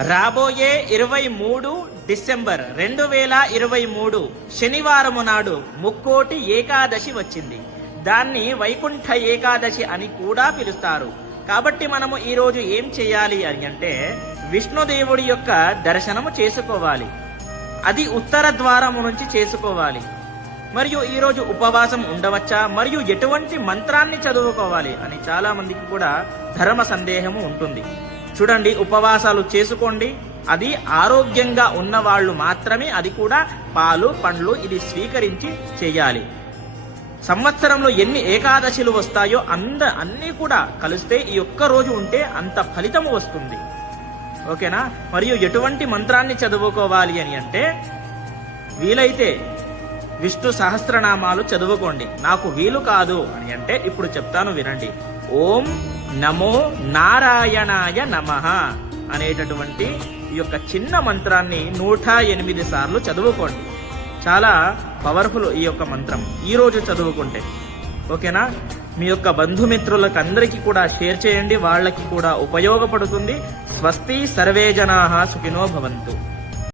రాబోయే 23 డిసెంబర్ 2023 శనివారము నాడు ముక్కోటి ఏకాదశి వచ్చింది. దాన్ని వైకుంఠ ఏకాదశి అని కూడా పిలుస్తారు. కాబట్టి మనము ఈరోజు ఏం చేయాలి అని అంటే విష్ణుదేవుడి యొక్క దర్శనము చేసుకోవాలి. అది ఉత్తర ద్వారము నుంచి చేసుకోవాలి. మరియు ఈరోజు ఉపవాసం ఉండవచ్చా, మరియు ఎటువంటి మంత్రాన్ని చదువుకోవాలి అని చాలా మందికి కూడా ధర్మ సందేహము ఉంటుంది. చూడండి, ఉపవాసాలు చేసుకోండి. అది ఆరోగ్యంగా ఉన్న వాళ్ళు మాత్రమే, అది కూడా పాలు పండ్లు ఇది స్వీకరించి చేయాలి. సంవత్సరంలో ఎన్ని ఏకాదశులు వస్తాయో అన్నీ కూడా కలిస్తే ఈ ఒక్క రోజు ఉంటే అంత ఫలితము వస్తుంది. ఓకేనా? మరియు ఎటువంటి మంత్రాన్ని చదువుకోవాలి అని అంటే వీలైతే విష్ణు సహస్రనామాలు చదువుకోండి. నాకు వీలు కాదు అని అంటే ఇప్పుడు చెప్తాను వినండి. ఓం నమో నారాయణాయ నమః అనేటటువంటి ఈ యొక్క చిన్న మంత్రాన్ని 108 సార్లు చదువుకోండి. చాలా పవర్ఫుల్ ఈ యొక్క మంత్రం ఈ రోజు చదువుకుంటే. ఓకేనా? మీ యొక్క బంధుమిత్రులకు అందరికీ కూడా షేర్ చేయండి, వాళ్ళకి కూడా ఉపయోగపడుతుంది. స్వస్తి సర్వే జనాః సుఖినో భవంతు.